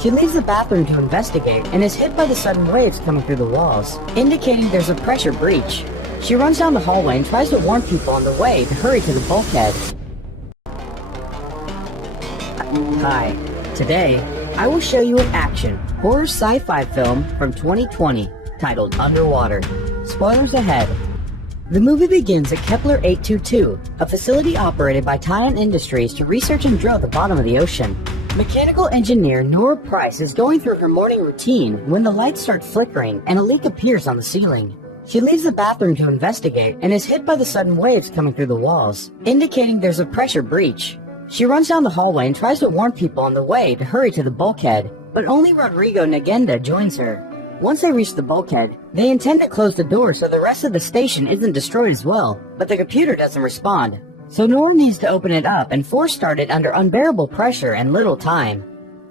She leaves the bathroom to investigate and is hit by the sudden waves coming through the walls, indicating there's a pressure breach. She runs down the hallway and tries to warn people on the way to hurry to the bulkhead. Hi, today I will show you an action horror sci-fi film from 2020 titled Underwater. Spoilers ahead. The movie begins at Kepler 822, a facility operated by Titan Industries to research and drill the bottom of the ocean. Mechanical engineer Nora Price is going through her morning routine when the lights start flickering and a leak appears on the ceiling. She leaves the bathroom to investigate and is hit by the sudden waves coming through the walls, indicating there's a pressure breach. She runs down the hallway and tries to warn people on the way to hurry to the bulkhead, but only Rodrigo Nagenda joins her. Once they reach the bulkhead, they intend to close the door so the rest of the station isn't destroyed as well, but the computer doesn't respond. So Nora needs to open it up and force start it under unbearable pressure and little time.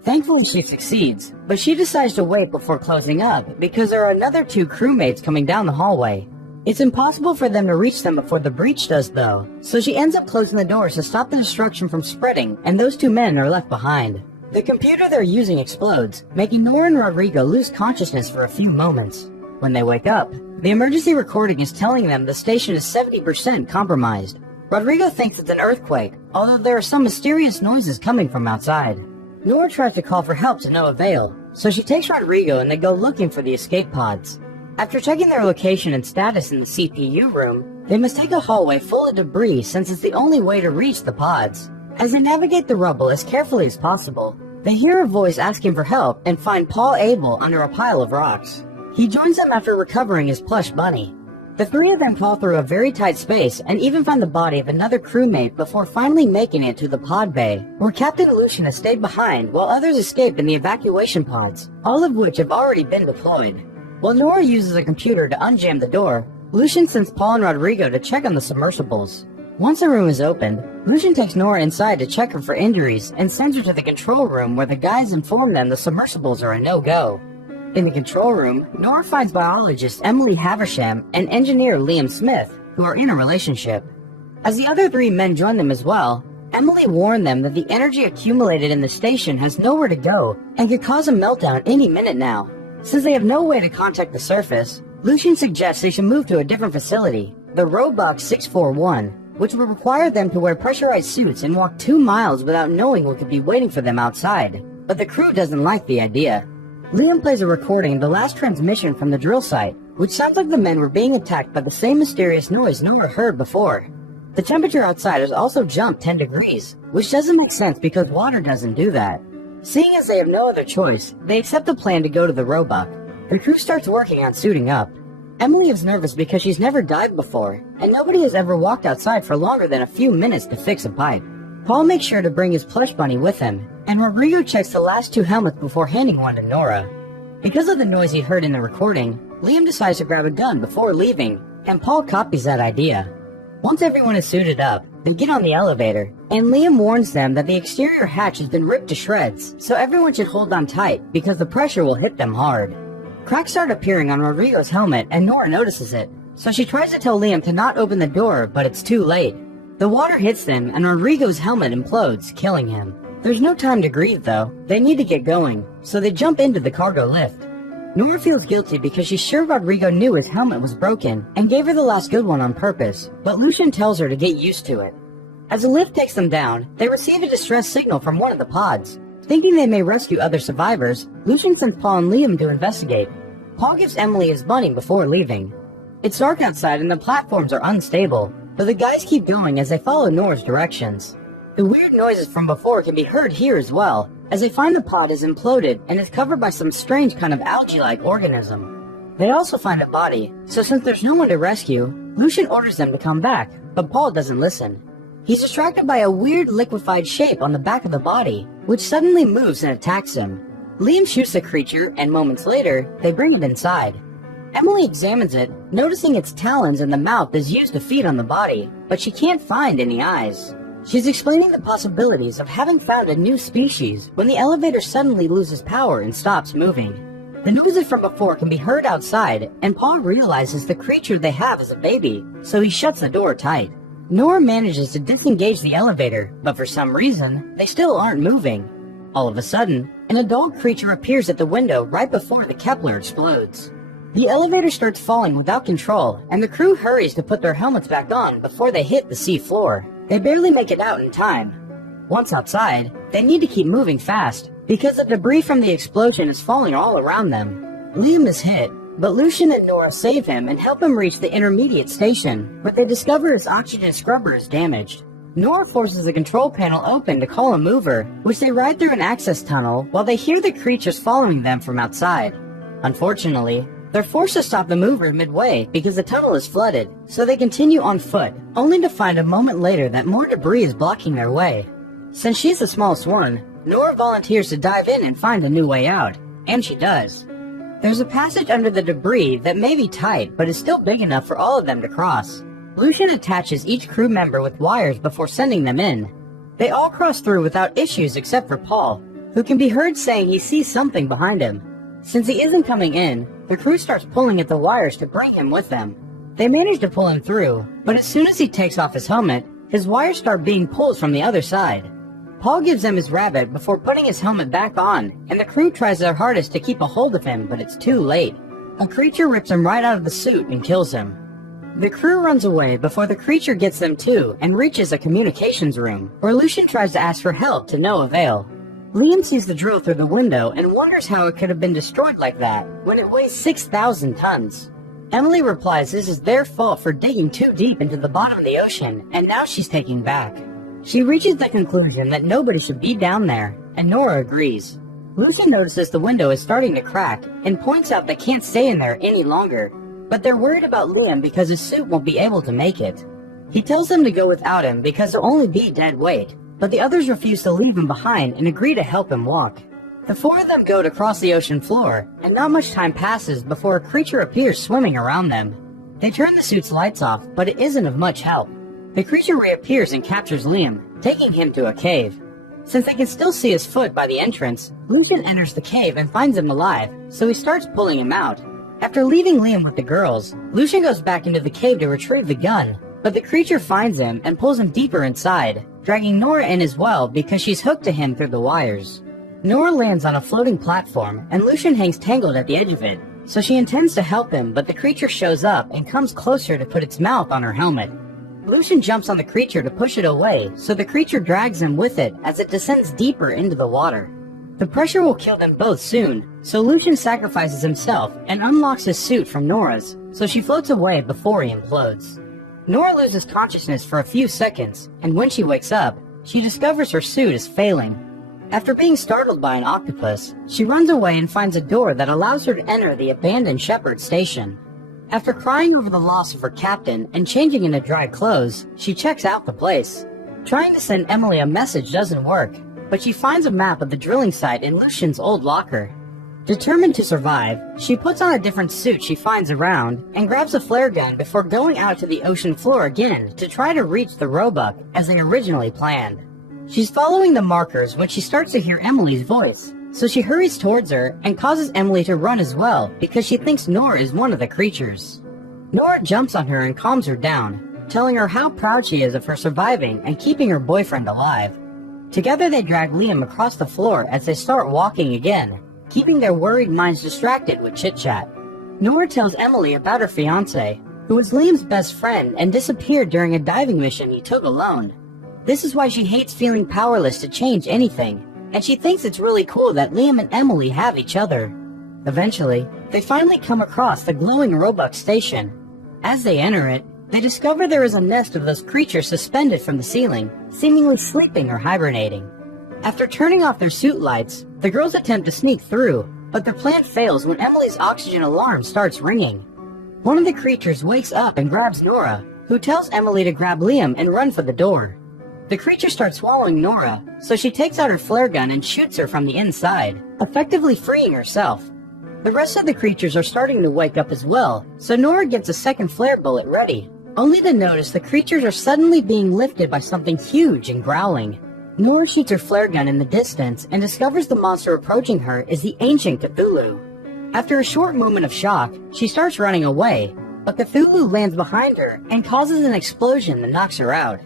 Thankfully she succeeds, but she decides to wait before closing up because there are another two crewmates coming down the hallway. It's impossible for them to reach them before the breach does though, so she ends up closing the doors to stop the destruction from spreading, and those two men are left behind. The computer they're using explodes, making Nora and Rodrigo lose consciousness for a few moments. When they wake up, the emergency recording is telling them the station is 70% compromised. Rodrigo thinks it's an earthquake, although there are some mysterious noises coming from outside. Nora tries to call for help to no avail, so she takes Rodrigo and they go looking for the escape pods. After checking their location and status in the CPU room, they must take a hallway full of debris since it's the only way to reach the pods. As they navigate the rubble as carefully as possible, they hear a voice asking for help and find Paul Abel under a pile of rocks. He joins them after recovering his plush bunny. The three of them crawl through a very tight space and even find the body of another crewmate before finally making it to the pod bay, where Captain Lucian has stayed behind while others escape in the evacuation pods, all of which have already been deployed. While Nora uses a computer to unjam the door, Lucian sends Paul and Rodrigo to check on the submersibles. Once the room is opened, Lucian takes Nora inside to check her for injuries and sends her to the control room where the guys inform them the submersibles are a no-go. In the control room, Nora finds biologist Emily Haversham and engineer Liam Smith, who are in a relationship. As the other three men join them as well, Emily warned them that the energy accumulated in the station has nowhere to go and could cause a meltdown any minute now. Since they have no way to contact the surface, Lucian suggests they should move to a different facility, the Roebuck 641, which would require them to wear pressurized suits and walk 2 miles without knowing what could be waiting for them outside. But the crew doesn't like the idea. Liam plays a recording of the last transmission from the drill site, which sounds like the men were being attacked by the same mysterious noise Nora heard before. The temperature outside has also jumped 10 degrees, which doesn't make sense because water doesn't do that. Seeing as they have no other choice, they accept the plan to go to the Roebuck. The crew starts working on suiting up. Emily is nervous because she's never dived before, and nobody has ever walked outside for longer than a few minutes to fix a pipe. Paul makes sure to bring his plush bunny with him, and Rodrigo checks the last 2 helmets before handing one to Nora. Because of the noise he heard in the recording, Liam decides to grab a gun before leaving, and Paul copies that idea. Once everyone is suited up, they get on the elevator, and Liam warns them that the exterior hatch has been ripped to shreds, so everyone should hold on tight because the pressure will hit them hard. Cracks start appearing on Rodrigo's helmet and Nora notices it, so she tries to tell Liam to not open the door, but it's too late. The water hits them and Rodrigo's helmet implodes, killing him. There's no time to grieve though, they need to get going, so they jump into the cargo lift. Nora feels guilty because she's sure Rodrigo knew his helmet was broken and gave her the last good one on purpose, but Lucian tells her to get used to it. As the lift takes them down, they receive a distress signal from one of the pods. Thinking they may rescue other survivors, Lucian sends Paul and Liam to investigate. Paul gives Emily his bunny before leaving. It's dark outside and the platforms are unstable, but the guys keep going as they follow Nora's directions. The weird noises from before can be heard here as well, as they find the pod is imploded and is covered by some strange kind of algae-like organism. They also find a body, so since there's no one to rescue, Lucian orders them to come back, but Paul doesn't listen. He's distracted by a weird liquefied shape on the back of the body, which suddenly moves and attacks him. Liam shoots the creature, and moments later, they bring it inside. Emily examines it, noticing its talons and the mouth is used to feed on the body, but she can't find any eyes. She's explaining the possibilities of having found a new species when the elevator suddenly loses power and stops moving. The noises from before can be heard outside, and Paul realizes the creature they have is a baby, so he shuts the door tight. Nora manages to disengage the elevator, but for some reason, they still aren't moving. All of a sudden, An adult creature appears at the window right before the Kepler explodes. The elevator starts falling without control, and the crew hurries to put their helmets back on before they hit the sea floor. They barely make it out in time. Once outside, they need to keep moving fast, because the debris from the explosion is falling all around them. Liam is hit, but Lucian and Nora save him and help him reach the intermediate station, where they discover his oxygen scrubber is damaged. Nora forces the control panel open to call a mover, which they ride through an access tunnel while they hear the creatures following them from outside. Unfortunately, they're forced to stop the mover midway because the tunnel is flooded, so they continue on foot, only to find a moment later that more debris is blocking their way. Since she's the smallest one, Nora volunteers to dive in and find a new way out, and she does. There's a passage under the debris that may be tight, but is still big enough for all of them to cross. Lucian attaches each crew member with wires before sending them in. They all cross through without issues except for Paul, who can be heard saying he sees something behind him. Since he isn't coming in, the crew starts pulling at the wires to bring him with them. They manage to pull him through, but as soon as he takes off his helmet, his wires start being pulled from the other side. Paul gives them his rabbit before putting his helmet back on, and the crew tries their hardest to keep a hold of him, but it's too late. A creature rips him right out of the suit and kills him. The crew runs away before the creature gets them too and reaches a communications room, where Lucian tries to ask for help to no avail. Liam sees the drill through the window and wonders how it could have been destroyed like that when it weighs 6,000 tons. Emily replies this is their fault for digging too deep into the bottom of the ocean, and now she's taking back. She reaches the conclusion that nobody should be down there, and Nora agrees. Lucian notices the window is starting to crack and points out they can't stay in there any longer, but they're worried about Liam because his suit won't be able to make it. He tells them to go without him because he'll only be dead weight, but the others refuse to leave him behind and agree to help him walk. The four of them go to cross the ocean floor, and not much time passes before a creature appears swimming around them. They turn the suit's lights off, but it isn't of much help. The creature reappears and captures Liam, taking him to a cave. Since they can still see his foot by the entrance, Lucian enters the cave and finds him alive, so he starts pulling him out. After leaving Liam with the girls, Lucian goes back into the cave to retrieve the gun, but the creature finds him and pulls him deeper inside, dragging Nora in as well because she's hooked to him through the wires. Nora lands on a floating platform, and Lucian hangs tangled at the edge of it, so she intends to help him, but the creature shows up and comes closer to put its mouth on her helmet. Lucian jumps on the creature to push it away, so the creature drags him with it as it descends deeper into the water. The pressure will kill them both soon, so Lucian sacrifices himself and unlocks his suit from Nora's, so she floats away before he implodes. Nora loses consciousness for a few seconds, and when she wakes up, she discovers her suit is failing. After being startled by an octopus, she runs away and finds a door that allows her to enter the abandoned Shepherd station. After crying over the loss of her captain and changing into dry clothes, she checks out the place. Trying to send Emily a message doesn't work, but she finds a map of the drilling site in Lucian's old locker. Determined to survive, she puts on a different suit she finds around and grabs a flare gun before going out to the ocean floor again to try to reach the Roebuck as they originally planned. She's following the markers when she starts to hear Emily's voice, so she hurries towards her and causes Emily to run as well because she thinks Nora is one of the creatures. Nora jumps on her and calms her down, telling her how proud she is of her surviving and keeping her boyfriend alive. Together they drag Liam across the floor as they start walking again, keeping their worried minds distracted with chit-chat. Nora tells Emily about her fiancé, who was Liam's best friend and disappeared during a diving mission he took alone. This is why she hates feeling powerless to change anything, and she thinks it's really cool that Liam and Emily have each other. Eventually, they finally come across the glowing Roebuck station. As they enter it, they discover there is a nest of those creatures suspended from the ceiling, seemingly sleeping or hibernating. After turning off their suit lights, the girls attempt to sneak through, but their plan fails when Emily's oxygen alarm starts ringing. One of the creatures wakes up and grabs Nora, who tells Emily to grab Liam and run for the door. The creature starts swallowing Nora, so she takes out her flare gun and shoots her from the inside, effectively freeing herself. The rest of the creatures are starting to wake up as well, so Nora gets a second flare bullet ready, only to notice the creatures are suddenly being lifted by something huge and growling. Nora shoots her flare gun in the distance and discovers the monster approaching her is the ancient Cthulhu. After a short moment of shock, she starts running away, but Cthulhu lands behind her and causes an explosion that knocks her out.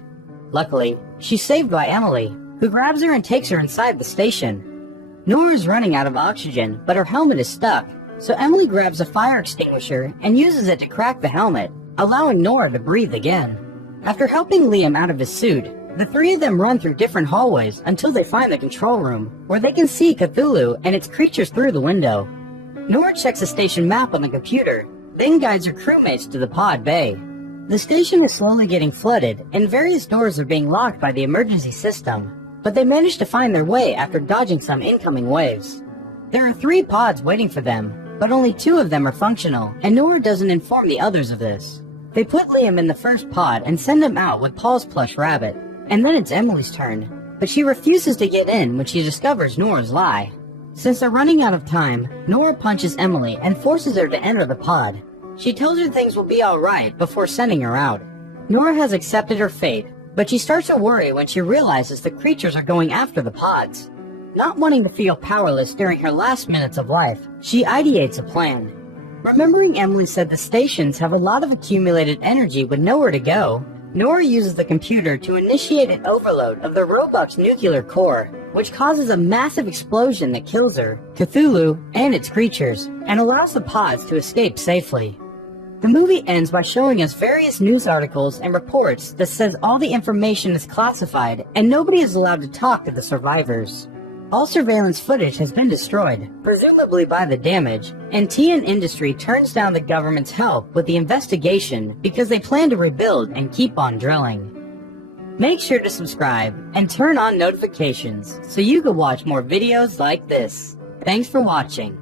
Luckily, she's saved by Emily, who grabs her and takes her inside the station. Nora is running out of oxygen, but her helmet is stuck, so Emily grabs a fire extinguisher and uses it to crack the helmet, allowing Nora to breathe again. After helping Liam out of his suit, the three of them run through different hallways until they find the control room, where they can see Cthulhu and its creatures through the window. Nora checks the station map on the computer, then guides her crewmates to the pod bay. The station is slowly getting flooded, and various doors are being locked by the emergency system, but they manage to find their way after dodging some incoming waves. There are 3 pods waiting for them, but only 2 of them are functional, and Nora doesn't inform the others of this. They put Liam in the first pod and send him out with Paul's plush rabbit, and then it's Emily's turn, but she refuses to get in when she discovers Nora's lie. Since they're running out of time, Nora punches Emily and forces her to enter the pod. She tells her things will be alright before sending her out. Nora has accepted her fate, but she starts to worry when she realizes the creatures are going after the pods. Not wanting to feel powerless during her last minutes of life, she ideates a plan. Remembering Emily said the stations have a lot of accumulated energy with nowhere to go, Nora uses the computer to initiate an overload of the robot's nuclear core, which causes a massive explosion that kills her, Cthulhu, and its creatures, and allows the pods to escape safely. The movie ends by showing us various news articles and reports that says all the information is classified and nobody is allowed to talk to the survivors. All surveillance footage has been destroyed, presumably by the damage, and TN Industry turns down the government's help with the investigation because they plan to rebuild and keep on drilling. Make sure to subscribe and turn on notifications so you can watch more videos like this. Thanks for watching.